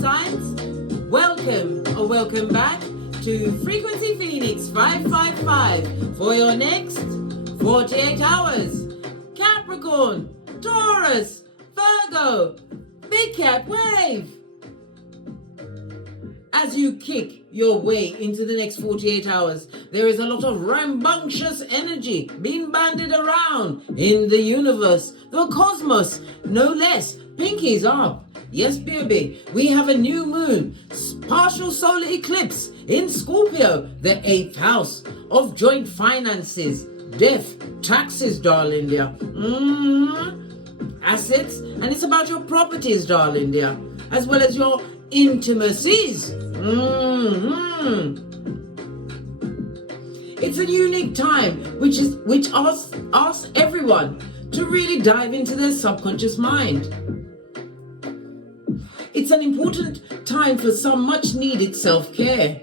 signs, welcome or welcome back to Frequency Phoenix 555 for your next 48 hours. Capricorn, Taurus, Virgo, Big Cat Wave. As you kick your way into the next 48 hours, there is a lot of rambunctious energy being banded around in the universe, the cosmos, no less. Pinkies up. Yes, baby, we have a new moon, partial solar eclipse in Scorpio, the 8th house of joint finances, death, taxes, darling dear. Assets, and it's about your properties, darling dear, as well as your intimacies. It's a unique time which asks everyone to really dive into their subconscious mind. It's an important time for some much needed self-care.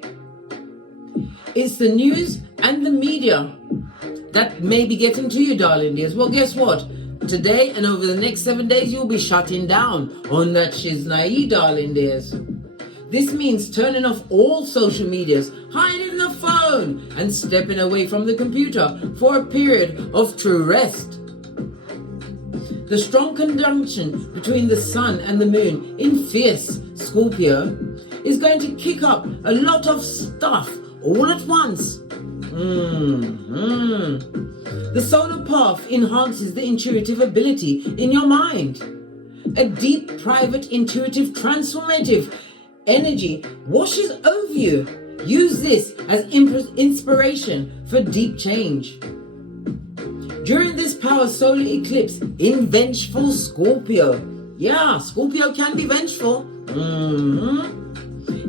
It's the news and the media that may be getting to you, darling dears. Well, guess what? Today and over the next 7 days, you'll be shutting down on that shiznai, darling dears. This means turning off all social medias, hiding the phone, and stepping away from the computer for a period of true rest. The strong conjunction between the sun and the moon in fierce Scorpio is going to kick up a lot of stuff all at once. The solar path enhances the intuitive ability in your mind. A deep, private, intuitive, transformative energy washes over you. Use this as inspiration for deep change. During this power solar eclipse in vengeful Scorpio. Yeah, Scorpio can be vengeful.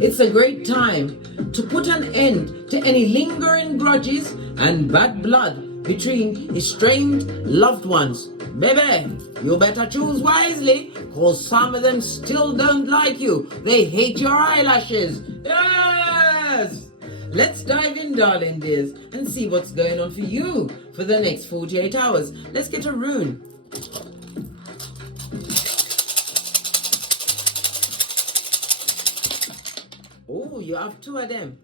It's a great time to put an end to any lingering grudges and bad blood between estranged loved ones. Baby, you better choose wisely, cause some of them still don't like you. They hate your eyelashes. Yes! Let's dive in, darling dears, and see what's going on for you for the next 48 hours. Let's get a rune. Oh, you have two of them.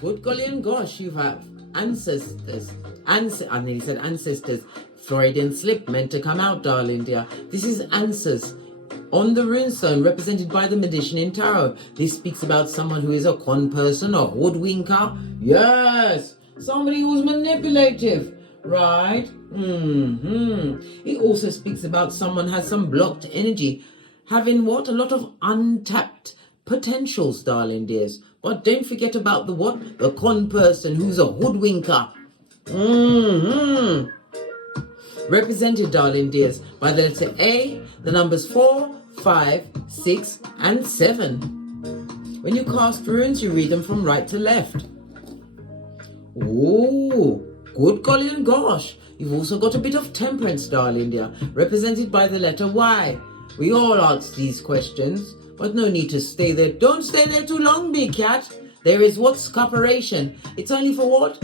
Good golly and gosh, you have ancestors. I nearly said ancestors. Freudian slip meant to come out, darling dear. This is answers on the runestone represented by the magician in tarot. This speaks about someone who is a con person, a hoodwinker. Yes, somebody who's manipulative, right? It also speaks about someone has some blocked energy, having what? A lot of untapped potentials, darling dears. But don't forget about the what? The con person who's a hoodwinker. Represented, darling dears, by the letter A, the numbers 4, 5, 6, and 7. When you cast runes, you read them from right to left. Oh, good golly and gosh. You've also got a bit of temperance, darling dear, represented by the letter Y. We all ask these questions, but no need to stay there. Don't stay there too long, big cat. There is what's cooperation. It's only for what?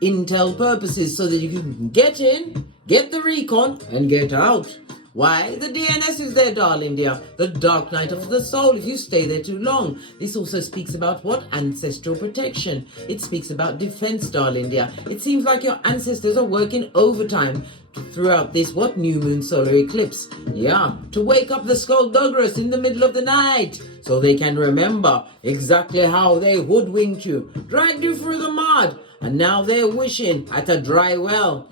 Intel purposes, so that you can get in, get the recon, and get out. Why? The DNS is there, darling dear. The dark night of the soul, if you stay there too long. This also speaks about what? Ancestral protection. It speaks about defense, darling dear. It seems like your ancestors are working overtime throughout this what? New moon solar eclipse. Yeah, to wake up the skullduggerous in the middle of the night, so they can remember exactly how they hoodwinked you, dragged you through the mud, and now they're wishing at a dry well.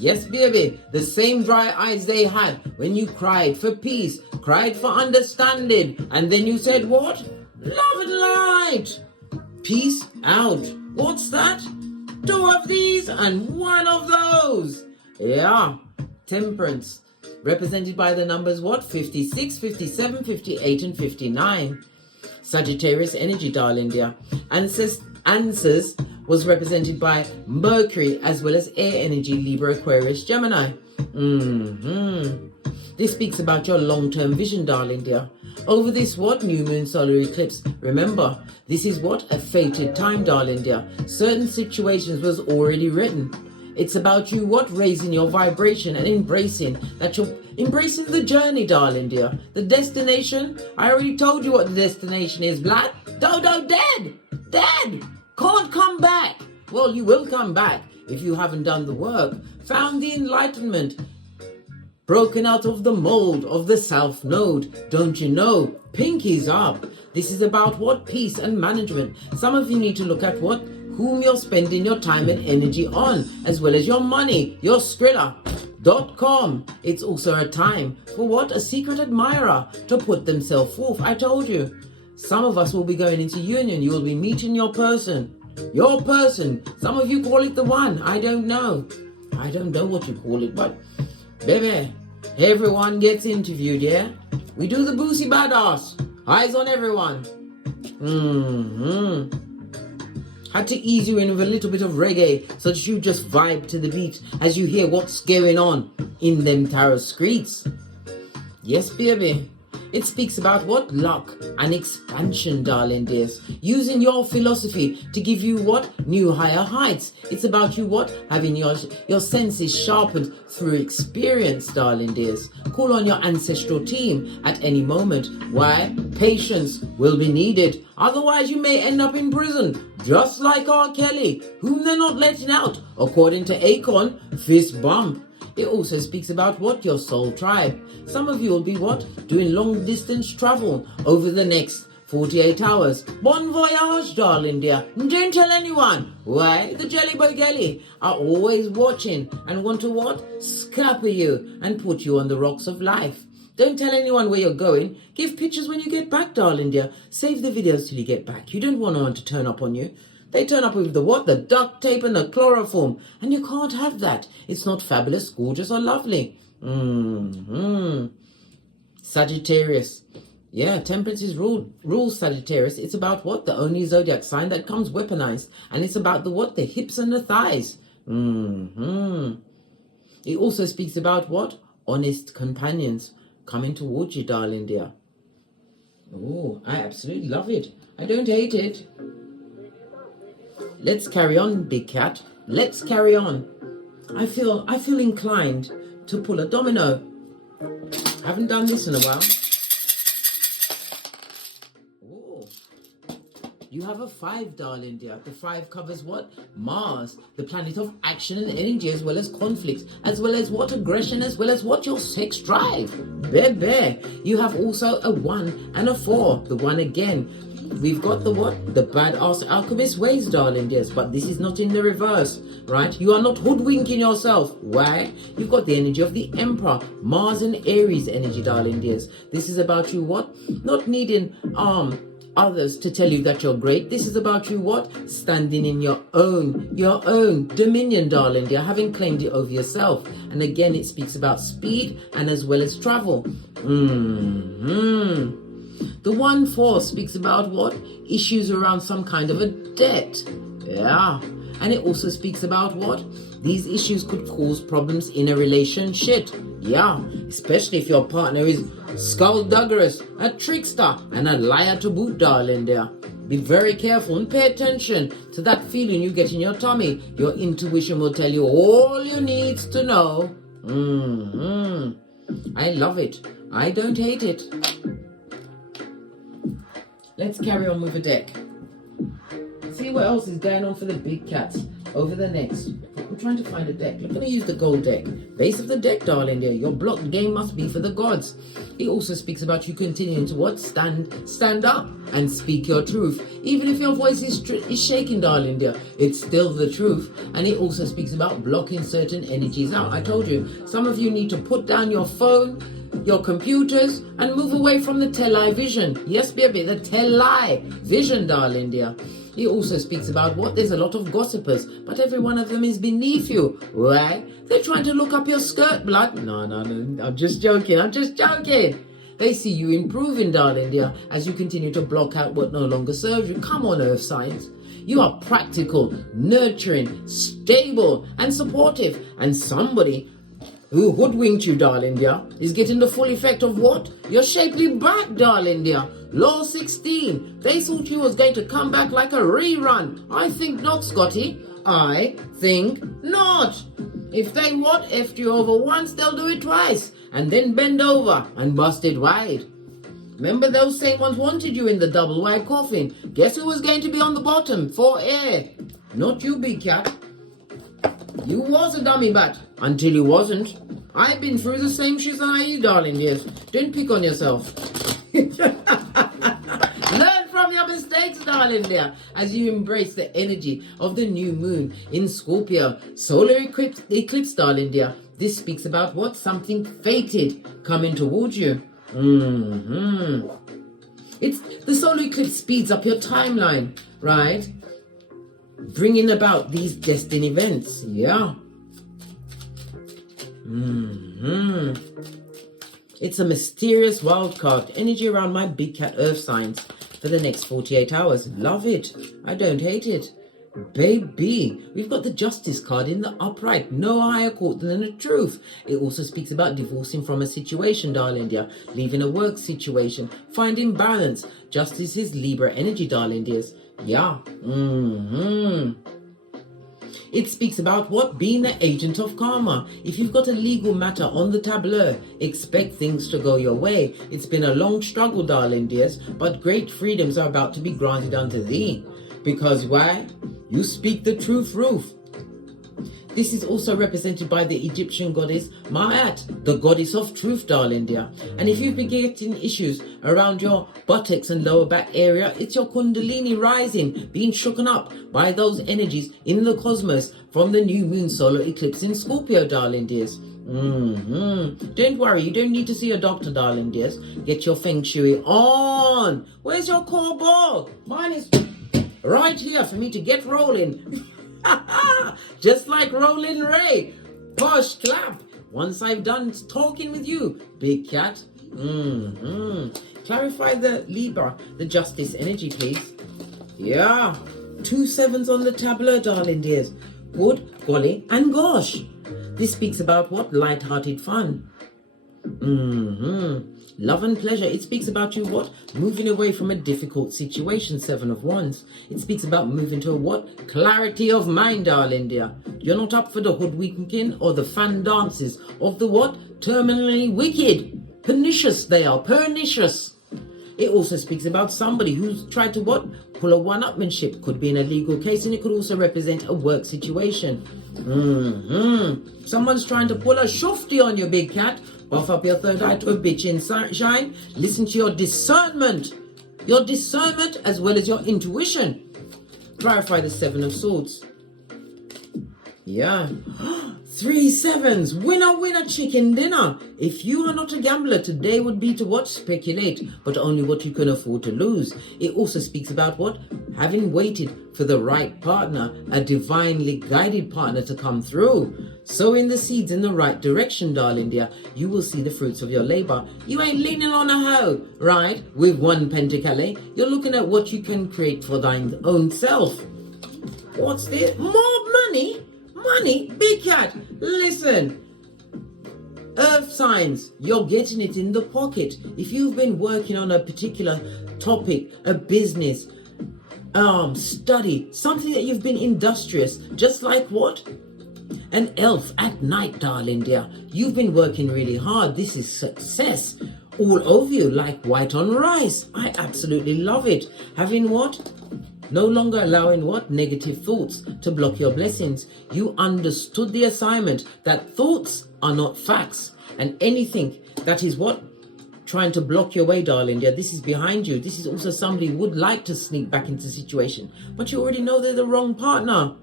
Yes, baby, the same dry eyes they had when you cried for peace, cried for understanding, and then you said what? Love and light. Peace out. What's that? 2 of these and 1 of those. Yeah, temperance, represented by the numbers what? 56, 57, 58, and 59. Sagittarius energy, darling dear. Answers was represented by Mercury as well as air energy, Libra, Aquarius, Gemini. This speaks about your long-term vision, darling dear. Over this what? New moon solar eclipse. Remember, this is what? A fated time, darling dear. Certain situations was already written. It's about you what? Raising your vibration and embracing that you're embracing the journey, darling dear. The destination, I already told you what the destination is, blood. Dodo dead. Dead. Can't come back. Well, you will come back if you haven't done the work. Found the enlightenment. Broken out of the mold of the South Node. Don't you know? Pinkies up. This is about what? Peace and management. Some of you need to look at what? Whom you're spending your time and energy on, as well as your money, your Skrilla.com. It's also a time for what? A secret admirer to put themselves forth. I told you. Some of us will be going into union. You will be meeting your person. Your person. Some of you call it the one. I don't know. I don't know what you call it, but baby, everyone gets interviewed, yeah? We do the boozy badass. Eyes on everyone. Had to ease you in with a little bit of reggae so that you just vibe to the beat as you hear what's going on in them tarot streets. Yes, baby. It speaks about what? Luck and expansion, darling dears. Using your philosophy to give you what? New higher heights. It's about you what? Having your senses sharpened through experience, darling dears. Call on your ancestral team at any moment. Why? Patience will be needed. Otherwise you may end up in prison. Just like R. Kelly, whom they're not letting out. According to Akon, fist bump. It also speaks about what? Your soul tribe. Some of you will be what? Doing long distance travel over the next 48 hours. Bon voyage, darling dear. Don't tell anyone. Why? The Jelly Boy Gelly are always watching and want to what? Scupper you and put you on the rocks of life. Don't tell anyone where you're going. Give pictures when you get back, darling dear. Save the videos till you get back. You don't want anyone to turn up on you. They turn up with the what? The duct tape and the chloroform. And you can't have that. It's not fabulous, gorgeous, or lovely. Sagittarius. Yeah, temperance is rules Sagittarius. It's about what? The only zodiac sign that comes weaponized. And it's about the what? The hips and the thighs. It also speaks about what? Honest companions coming towards you, darling dear. Oh, I absolutely love it. I don't hate it. Let's carry on, big cat. Let's carry on. I feel inclined to pull a domino. Haven't done this in a while. Oh. You have a 5, darling dear. The 5 covers what? Mars, the planet of action and energy, as well as conflicts, as well as what? Aggression, as well as what? Your sex drive. Baby. You have also a 1 and a 4. The 1 again. We've got the what? The badass alchemist ways, darling dears. But this is not in the reverse, right? You are not hoodwinking yourself. Why? You've got the energy of the Emperor, Mars and Aries energy, darling dears. This is about you what? Not needing others to tell you that you're great. This is about you what? Standing in your own dominion, darling dear, having claimed it over yourself. And again, it speaks about speed and as well as travel. The 1-4 speaks about what? Issues around some kind of a debt. Yeah. And it also speaks about what? These issues could cause problems in a relationship. Yeah. Especially if your partner is skullduggerous, a trickster, and a liar to boot, darling dear. Be very careful and pay attention to that feeling you get in your tummy. Your intuition will tell you all you need to know. I love it. I don't hate it. Let's carry on with the deck. See what else is going on for the big cats over the next. I'm trying to find a deck. We're going to use the gold deck. Base of the deck, darling dear. Your blocked game must be for the gods. It also speaks about you continuing to what? Stand up and speak your truth. Even if your voice is shaking, darling dear, it's still the truth. And it also speaks about blocking certain energies out. I told you, some of you need to put down your phone, your computers, and move away from the television. Yes, baby, the television, darling dear. He also speaks about what? There's a lot of gossipers, but every one of them is beneath you. Why? They're trying to look up your skirt, blood. No. I'm just joking. They see you improving, darling dear, as you continue to block out what no longer serves you. Come on, earth signs. You are practical, nurturing, stable, and supportive. And somebody who hoodwinked you, darling dear, is getting the full effect of what? Your shapely back, darling dear. Law 16. They thought you was going to come back like a rerun. I think not, Scotty. I think not. If they what effed you over once, they'll do it twice, and then bend over and bust it wide. Remember those same ones wanted you in the double wide coffin. Guess who was going to be on the bottom for air? Not you, big cat. You was a dummy bat until you wasn't. I've been through the same shit that you, darling dears. Don't pick on yourself. Learn from your mistakes, darling dear, as you embrace the energy of the new moon in Scorpio. Solar eclipse, darling dear. This speaks about what? Something fated coming towards you. It's the solar eclipse speeds up your timeline, right? Bringing about these destined events. Yeah. It's a mysterious wild card. Energy around my big cat earth signs for the next 48 hours. Love it. I don't hate it. Baby, we've got the Justice card in the upright. No higher court than the truth. It also speaks about divorcing from a situation, darling dear. Leaving a work situation. Finding balance. Justice is Libra energy, darling dears. Yeah. It speaks about what? Being the agent of karma. If you've got a legal matter on the tableau, expect things to go your way. It's been a long struggle, darling dears, but great freedoms are about to be granted unto thee. Because why? You speak the truth, Ruth. This is also represented by the Egyptian goddess Ma'at, the goddess of truth, darling dear. And if you've been getting issues around your buttocks and lower back area, it's your Kundalini rising, being shooken up by those energies in the cosmos from the new moon solar eclipse in Scorpio, darling dears. Don't worry, you don't need to see a doctor, darling dears. Get your feng shui on. Where's your core ball? Mine is right here for me to get rolling. Just like Rolling Ray. Posh clap. Once I've done talking with you, big cat. Clarify the Libra, the Justice energy, please. Yeah. 2 7s on the tableau, darling dears. Good, golly, and gosh. This speaks about what? Light-hearted fun. Love and pleasure. It speaks about you what? Moving away from a difficult situation, 7 of Wands. It speaks about moving to a what? Clarity of mind, darling dear. You're not up for the hoodwinking or the fan dances of the what? Terminally wicked. Pernicious they are. Pernicious. It also speaks about somebody who's tried to what? Pull a one-upmanship. Could be in a legal case, and it could also represent a work situation. Someone's trying to pull a shufty on you, big cat. Buff up your third eye to a bitch in shine. Listen to your discernment. Your discernment as well as your intuition. Clarify the 7 of Swords. Yeah. 3 7s. Winner, winner, chicken dinner. If you are not a gambler, today would be to what? Speculate, but only what you can afford to lose. It also speaks about what? Having waited for the right partner, a divinely guided partner to come through. Sowing the seeds in the right direction, darling dear. You will see the fruits of your labor. You ain't leaning on a hoe, right? With 1 pentacle. You're looking at what you can create for thine own self. What's this? More money? Money? Big cat, listen. Earth signs, you're getting it in the pocket. If you've been working on a particular topic, a business, study, something that you've been industrious, just like what? An elf at night, darling dear. You've been working really hard. This is success all over you, like white on rice. I absolutely love it. Having what? No longer allowing what? Negative thoughts to block your blessings. You understood the assignment that thoughts are not facts. And anything that is what? Trying to block your way, darling dear. This is behind you. This is also somebody who would like to sneak back into the situation. But you already know they're the wrong partner.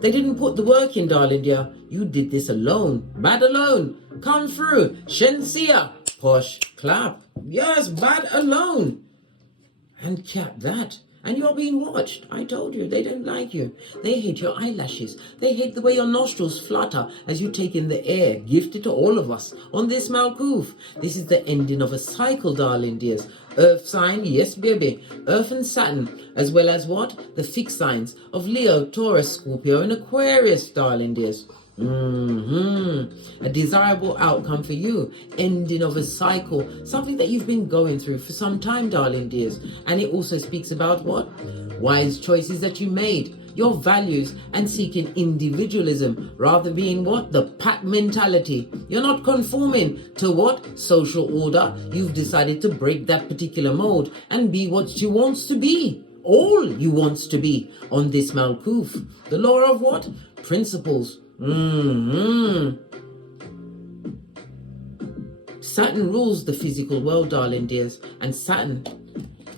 They didn't put the work in, darling dear. You did this alone. Bad alone. Come through. Shensia. Posh clap. Yes, bad alone. And cap that. And you're being watched. I told you, they don't like you. They hate your eyelashes. They hate the way your nostrils flutter as you take in the air, gifted to all of us on this Malkuth. This is the ending of a cycle, darling dears. Earth sign, yes baby. Earth and Saturn, as well as what? The fixed signs of Leo, Taurus, Scorpio, and Aquarius, darling dears. A desirable outcome for you. Ending of a cycle. Something that you've been going through for some time, darling dears. And it also speaks about what? Wise choices that you made. your values and seeking individualism rather being what? The pack mentality. You're not conforming to what? Social order. You've decided to break that particular mold and be what you wants to be. All you wants to be on this Malkuth. The law of what? Principles. Saturn rules the physical world, darling dears, and Saturn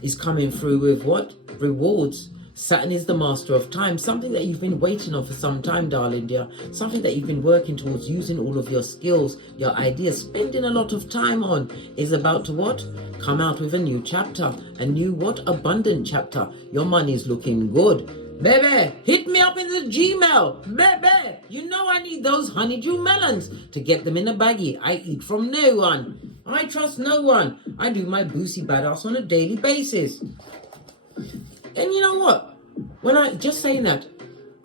is coming through with what? Rewards. Saturn is the master of time, something that you've been waiting on for some time, darling dear, something that you've been working towards, using all of your skills, your ideas, spending a lot of time on, is about to what? Come out with a new chapter, a new what? Abundant chapter. Your money's looking good. Baby, hit me up in the Gmail. Baby, you know I need those honeydew melons to get them in a baggie. I eat from no one. I trust no one. I do my boosie badass on a daily basis. And you know what? When I just saying that,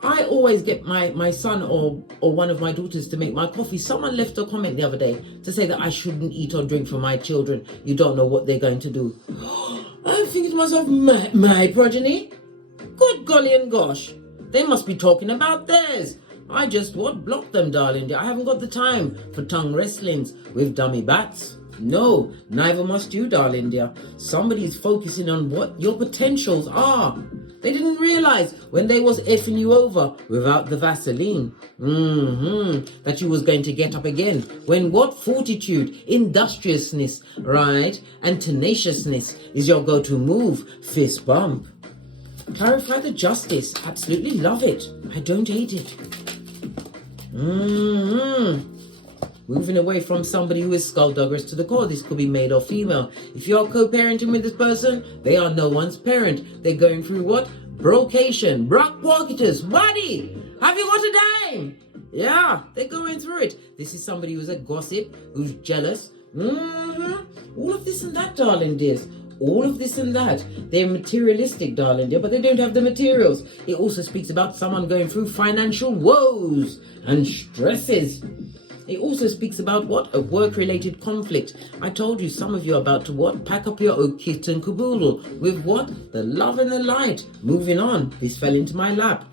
I always get my son or one of my daughters to make my coffee. Someone left a comment the other day to say that I shouldn't eat or drink for my children. You don't know what they're going to do. I'm thinking to myself, my progeny? Good golly and gosh. They must be talking about theirs. I just block them, darling. I haven't got the time for tongue wrestlings with dummy bats. No, neither must you, darling dear. Somebody's focusing on what your potentials are. They didn't realize when they was effing you over without the Vaseline, that you was going to get up again. When what? Fortitude, industriousness, right, and tenaciousness is your go-to move. Fist bump. Clarify the justice. Absolutely love it. I don't hate it. Moving away from somebody who is skullduggerous to the core. This could be male or female. If you're co-parenting with this person, they are no one's parent. They're going through what? Brocation. Brock walkiters. Buddy, have you got a dime? Yeah, they're going through it. This is somebody who's a gossip, who's jealous. All of this and that, darling dears. All of this and that. They're materialistic, darling dear, but they don't have the materials. It also speaks about someone going through financial woes and stresses. It also speaks about what? A work-related conflict. I told you some of you are about to what? Pack up your own kit and caboodle with what? The love and the light. Moving on. This fell into my lap.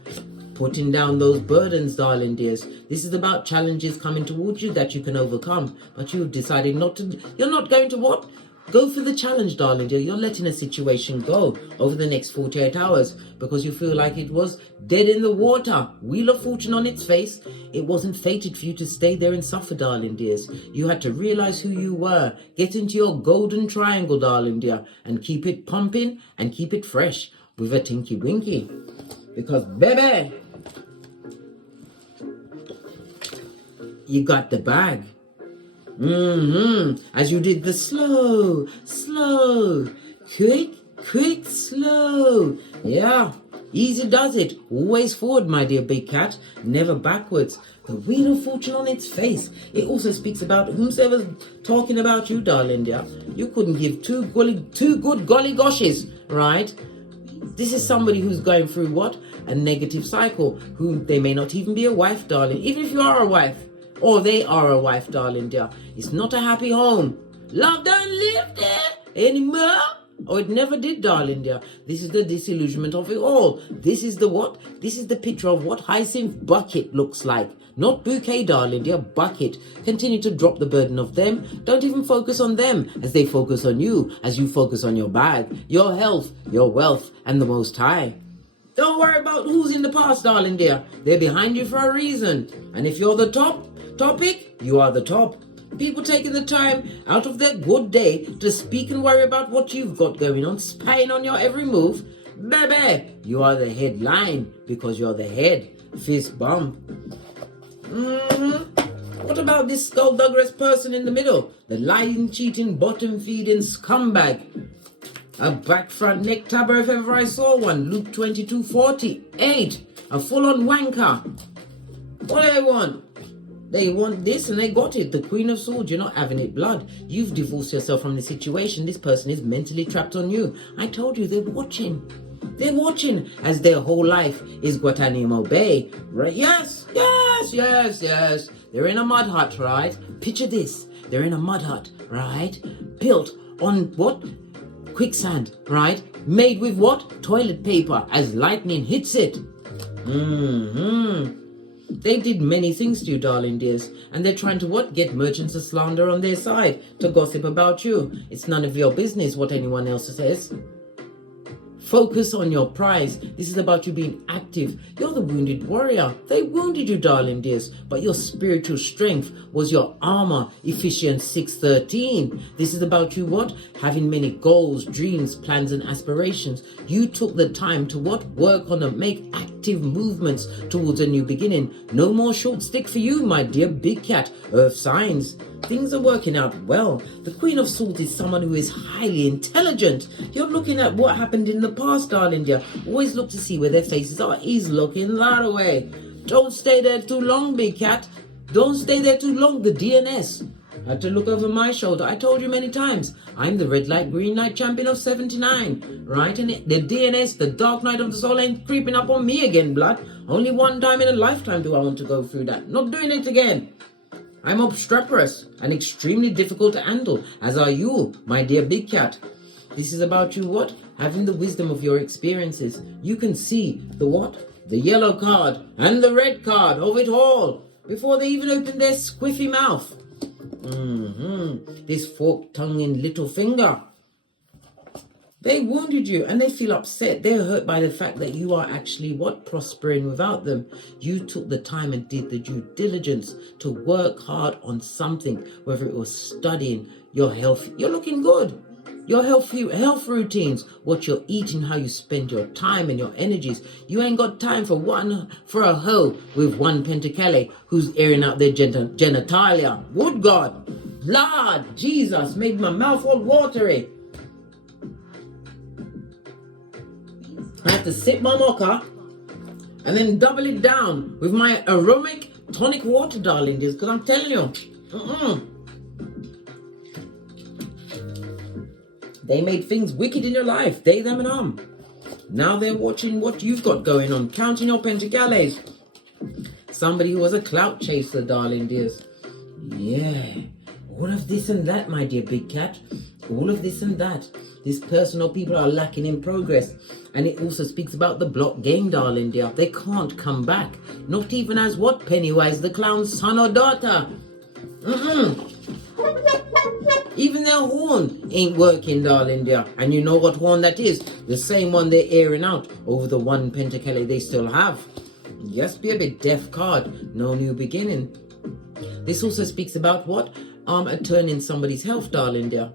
Putting down those burdens, darling dears. This is about challenges coming towards you that you can overcome. But you've decided not to. You're not going to what? Go for the challenge, darling dear. You're letting a situation go over the next 48 hours because you feel like it was dead in the water. Wheel of fortune on its face. It wasn't fated for you to stay there and suffer, darling dears. You had to realize who you were. Get into your golden triangle, darling dear, and keep it pumping and keep it fresh with a tinky winky. Because, baby, you got the bag. As you did the slow, quick, slow. Yeah, easy does it. Always forward, my dear big cat, never backwards. The wheel of fortune on its face. It also speaks about whomsoever's talking about you, darling dear. You couldn't give two good golly goshes, right? This is somebody who's going through what? A negative cycle, who they may not even be a wife, darling. Even if you are a wife, or they are a wife, darling dear. It's not a happy home. Love don't live there anymore. Oh, it never did, darling dear. This is the disillusionment of it all. This is the what? This is the picture of what hyacinth bucket looks like. Not bouquet, darling dear, bucket. Continue to drop the burden of them. Don't even focus on them as they focus on you, as you focus on your bag, your health, your wealth, and the Most High. Don't worry about who's in the past, darling dear. They're behind you for a reason. And if you're the topic, you are the top. People taking the time out of their good day to speak and worry about what you've got going on, spying on your every move. Baby, you are the headline because you're the head. Fist bump. What about this skullduggerous person in the middle? The lying, cheating, bottom-feeding scumbag. A back front neck tabber if ever I saw one. Luke 22:48. A full-on wanker. What do they want? They want this and they got it. The Queen of Swords, you're not having it, blood. You've divorced yourself from the situation. This person is mentally trapped on you. I told you, they're watching. They're watching as their whole life is Guantanamo Bay. Right? Yes. They're in a mud hut, right? Picture this. They're in a mud hut, right? Built on what? Quicksand, right? Made with what? Toilet paper as lightning hits it. They did many things to you, darling dears, and they're trying to what? Get merchants of slander on their side to gossip about you. It's none of your business what anyone else says. Focus on your prize. This is about you being active. You're the wounded warrior. They wounded you, darling dears, but your spiritual strength was your armor. Ephesians 6:13. This is about you what? Having many goals, dreams, plans, and aspirations. You took the time to what? Work on them. Make active movements towards a new beginning. No more short stick for you, my dear big cat. Earth signs. Things are working out well. The Queen of Swords is someone who is highly intelligent. You're looking at what happened in the past, darling dear. Always look to see where their faces are. He's looking that way. Don't stay there too long, big cat. Don't stay there too long. The DNS. I had to look over my shoulder. I told you many times. I'm the red light, green light champion of 79. Right? And the DNS, the dark night of the soul, ain't creeping up on me again, blood. Only one time in a lifetime do I want to go through that. Not doing it again. I'm obstreperous and extremely difficult to handle, as are you, my dear big cat. This is about you what? Having the wisdom of your experiences. You can see the what? The yellow card and the red card of it all before they even open their squiffy mouth. This fork-tonguing little finger. They wounded you and they feel upset. They're hurt by the fact that you are actually what? Prospering without them. You took the time and did the due diligence to work hard on something, whether it was studying, your health. You're looking good. Your health routines, what you're eating, how you spend your time and your energies. You ain't got time for a hoe with one pentacale who's airing out their genitalia. Wood God, Lord Jesus, made my mouth all watery. I have to sip my mocha and then double it down with my aromatic tonic water, darling, because I'm telling you, they made things wicked in your life. They, them, and Now they're watching what you've got going on, counting your pentacales. Somebody who was a clout chaser, darling dears. Yeah, all of this and that, my dear big cat. All of this and that. This person or people are lacking in progress. And it also speaks about the block game, darling dear. They can't come back. Not even as what? Pennywise the clown's son or daughter. Even their horn ain't working, darling dear. And you know what horn that is? The same one they're airing out over the one pentacale they still have. Yes, be a bit deaf card. No new beginning. This also speaks about what? A turn in somebody's health, darling dear.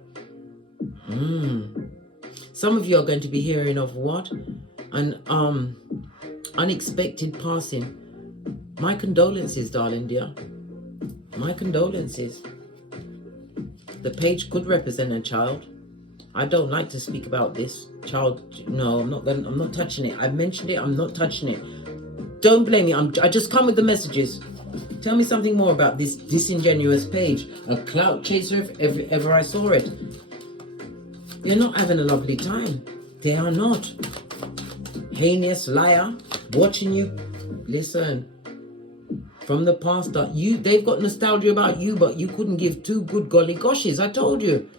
Some of you are going to be hearing of what? An unexpected passing. My condolences, darling dear. My condolences. The page could represent a child. I don't like to speak about this. Child, no, I'm not touching it. I've mentioned it, I'm not touching it. Don't blame me, I just come with the messages. Tell me something more about this disingenuous page. A clout chaser if ever I saw it. You're not having a lovely time. They are not. Heinous liar, watching you. Listen. From the past, they've got nostalgia about you, but you couldn't give two good golly goshes. I told you.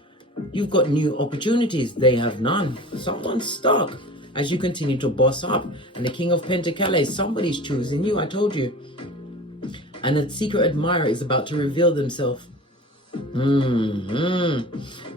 You've got new opportunities. They have none. Someone's stuck as you continue to boss up. And the King of Pentacles, somebody's choosing you. I told you. And a secret admirer is about to reveal themselves. The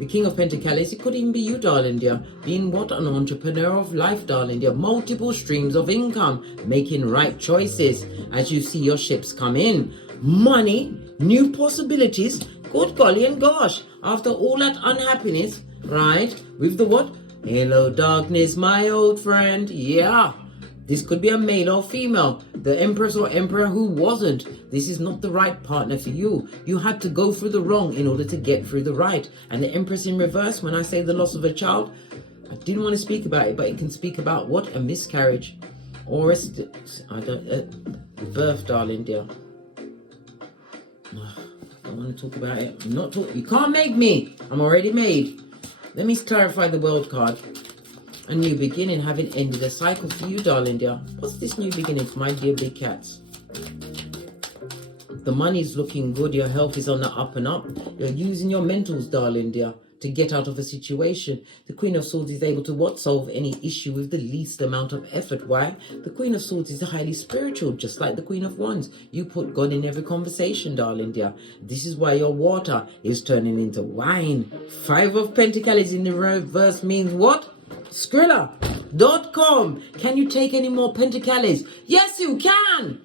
King of Pentacles, it could even be you, darling dear. Being what? An entrepreneur of life, darling dear. Multiple streams of income. Making right choices as you see your ships come in. Money, new possibilities. Good golly and gosh. After all that unhappiness, right? With the what? Hello darkness, my old friend. Yeah. This could be a male or female. The empress or emperor who wasn't. This is not the right partner for you. You had to go through the wrong in order to get through the right. And the empress in reverse, when I say the loss of a child, I didn't want to speak about it, but it can speak about what? A miscarriage. Or birth, darling dear. I don't want to talk about it. I'm not talking. You can't make me. I'm already made. Let me clarify the world card. A new beginning, having ended a cycle for you, darling dear. What's this new beginning for my dear big cats? The money's looking good. Your health is on the up and up. You're using your mentals, darling dear, to get out of a situation. The Queen of Swords is able to what? Solve any issue with the least amount of effort. Why? The Queen of Swords is highly spiritual, just like the Queen of Wands. You put God in every conversation, darling dear. This is why your water is turning into wine. 5 of Pentacles in the reverse means what? Skrilla.com. Can you take any more Pentacles? Yes, you can.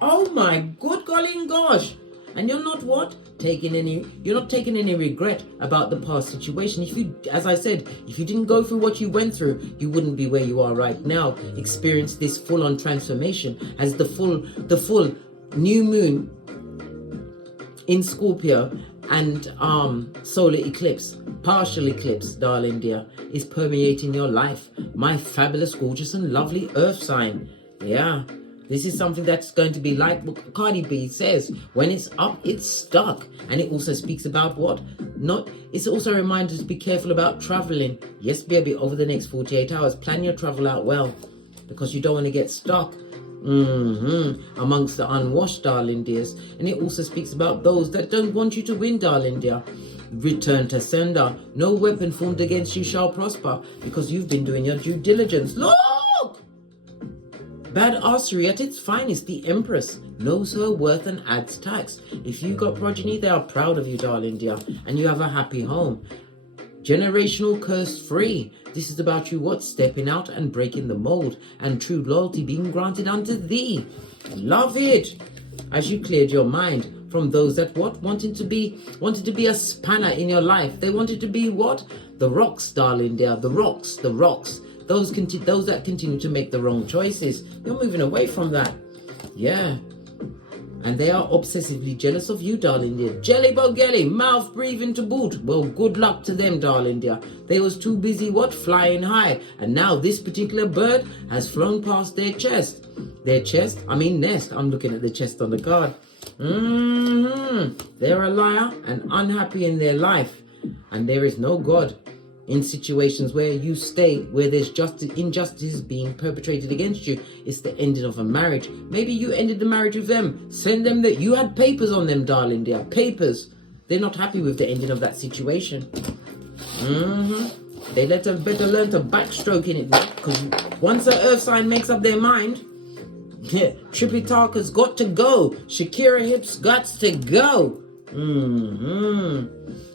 Oh my good golly gosh. And you're not what? You're not taking any regret about the past situation. If you, as I said, if you didn't go through what you went through, you wouldn't be where you are right now. Experience this full-on transformation as the full new moon in Scorpio and solar eclipse, partial eclipse, darling dear, is permeating your life. My fabulous, gorgeous and lovely earth sign. Yeah. This is something that's going to be like what Cardi B says, when it's up, it's stuck. And it also speaks about what? It's also a reminder to be careful about traveling. Yes, baby, over the next 48 hours, plan your travel out well, because you don't want to get stuck amongst the unwashed, darling dears. And it also speaks about those that don't want you to win, darling dear. Return to sender. No weapon formed against you shall prosper, because you've been doing your due diligence. Look! Bad archery at its finest, the Empress knows her worth and adds tax. If you got progeny, they are proud of you, darling dear, and you have a happy home. Generational curse free. This is about you what? Stepping out and breaking the mold, and true loyalty being granted unto thee. Love it. As you cleared your mind from those that what? Wanted to be a spanner in your life. They wanted to be what? The rocks, darling dear. The rocks. Those that continue to make the wrong choices. You're moving away from that. Yeah. And they are obsessively jealous of you, darling dear. Jelly bogelly, mouth breathing to boot. Well, good luck to them, darling dear. They was too busy, what? Flying high. And now this particular bird has flown past their chest. Nest. I'm looking at the chest on the card. They're a liar and unhappy in their life. And there is no God in situations where you stay, where there's injustice being perpetrated against you. It's the ending of a marriage. Maybe you ended the marriage with them. Send them that you had papers on them, darling dear. Papers. They're not happy with the ending of that situation. They better learn to backstroke in it now, because once the earth sign makes up their mind, Trippy Talker's got to go. Shakira Hips got to go.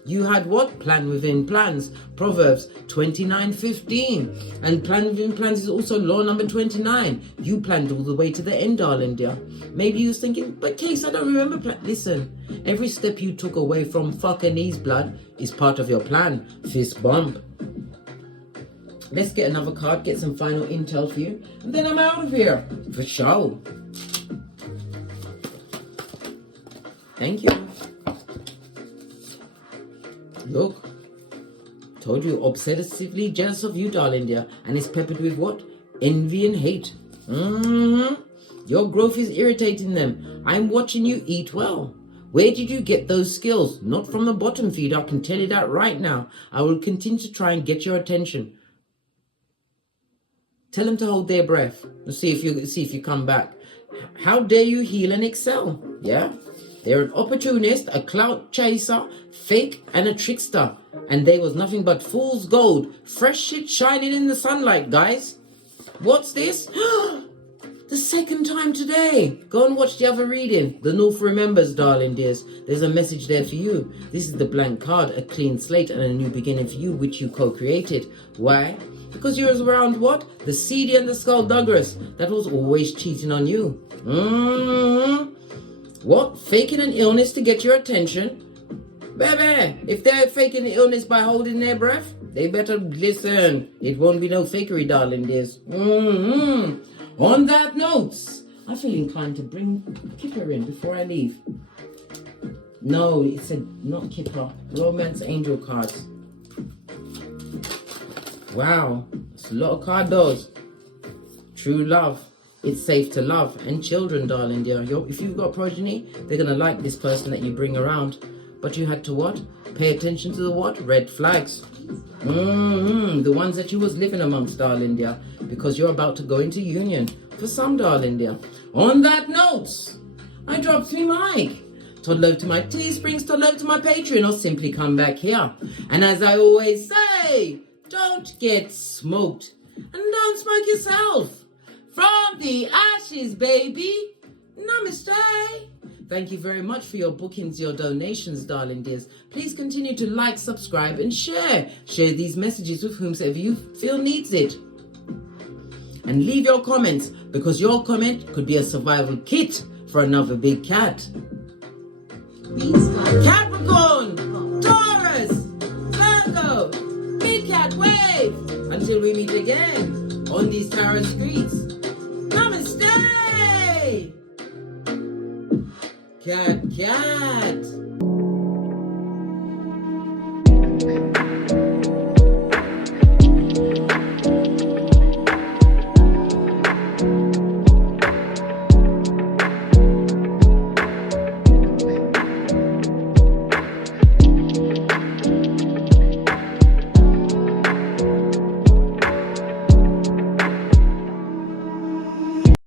You had what? Plan within plans. Proverbs 29:15. And plan within plans is also law number 29. You planned all the way to the end, darling dear. Maybe you was thinking, but Case, I don't remember Listen, every step you took away from fucking knees blood is part of your plan. Fist bump. Let's get another card, get some final intel for you, and then I'm out of here. For sure. Thank you. Look, told you, obsessively jealous of you, darling dear, and it's peppered with what? Envy and hate. Your growth is irritating them. I'm watching you eat well. Where did you get those skills? Not from the bottom feed, I can tell you that right now. I will continue to try and get your attention. Tell them to hold their breath. Let's see if you come back. How dare you heal and excel? Yeah? They're an opportunist, a clout chaser, fake, and a trickster. And they was nothing but fool's gold. Fresh shit shining in the sunlight, guys. What's this? The second time today. Go and watch the other reading. The North remembers, darling dears. There's a message there for you. This is the blank card, a clean slate and a new beginning for you, which you co-created. Why? Because you was around what? The seedy and the skullduggerous that was always cheating on you. What? Faking an illness to get your attention? Baby, if they're faking the illness by holding their breath, they better listen. It won't be no fakery, darling dears. On that note, I feel inclined to bring Kipper in before I leave. No, it said not Kipper. Romance angel cards. Wow, it's a lot of card those. True love. It's safe to love. And children, darling dear. If you've got progeny, they're going to like this person that you bring around. But you had to what? Pay attention to the what? Red flags. The ones that you was living amongst, darling dear. Because you're about to go into union. For some, darling dear. On that note, I dropped me mic. toddle over to my Teesprings, toddle over to my Patreon, or simply come back here. And as I always say, don't get smoked and don't smoke yourself. From the ashes, baby. Namaste. Thank you very much for your bookings, your donations, darling dears. Please continue to like, subscribe, and share. Share these messages with whomsoever you feel needs it. And leave your comments, because your comment could be a survival kit for another big cat. Capricorn, Taurus, Virgo, big cat wave. Until we meet again on these tarot streets. Namaste. Cat.